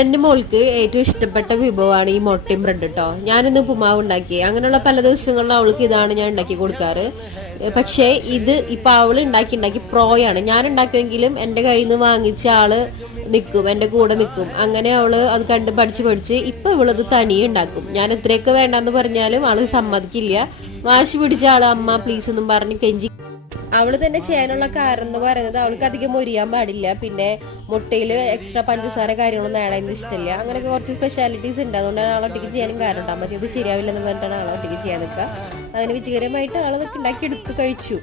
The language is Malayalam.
എന്റെ മോൾക്ക് ഏറ്റവും ഇഷ്ടപ്പെട്ട വിഭവമാണ് ഈ മുട്ടയും ബ്രെഡ് കേട്ടോ. ഞാനിന്ന് ഉപ്പുമാവ് ഉണ്ടാക്കി. അങ്ങനെയുള്ള പല ദിവസങ്ങളിലും അവൾക്ക് ഇതാണ് ഞാൻ ഉണ്ടാക്കി കൊടുക്കാറ്. പക്ഷേ ഇത് ഇപ്പൊ അവള് ഉണ്ടാക്കി പ്രോയാണ്. ഞാൻ ഉണ്ടാക്കിയെങ്കിലും എന്റെ കയ്യിൽ നിന്ന് വാങ്ങിച്ച ആള് നിൽക്കും, എന്റെ കൂടെ നിൽക്കും. അങ്ങനെ അവള് അത് കണ്ട് പഠിച്ച് ഇപ്പൊ ഇവളത് തനിയെ ഉണ്ടാക്കും. ഞാൻ എത്രയൊക്കെ വേണ്ടെന്ന് പറഞ്ഞാലും ആള് സമ്മതിക്കില്ല. വാശി പിടിച്ച ആള് അമ്മ പ്ലീസ് എന്നും പറഞ്ഞ് കെഞ്ചി. അവള് തന്നെ ചെയ്യാനുള്ള കാരണം എന്ന് പറയുന്നത് അവൾക്ക് അധികം മൊരിയാൻ പാടില്ല, പിന്നെ മുട്ടയിൽ എക്സ്ട്രാ പഞ്ചസാര കാര്യങ്ങളൊന്നും ആഡ് ചെയ്യുന്നത് ഇഷ്ടമില്ല. അങ്ങനെയൊക്കെ കുറച്ച് സ്പെഷ്യാലിറ്റീസ് ഉണ്ട്. അതുകൊണ്ടാണ് ആൾ ഒറ്റയ്ക്ക് ചെയ്യാനും കാരണം ഉണ്ടാകും. പക്ഷേ ഇത് ശരിയാവില്ലെന്ന് പറഞ്ഞിട്ടാണ് ആൾ ഒറ്റയ്ക്ക് ചെയ്യാൻ നിൽക്കുക. അങ്ങനെ വിജയകരമായിട്ട് ആളതൊക്കെ ഉണ്ടാക്കി എടുത്ത് കഴിച്ചു.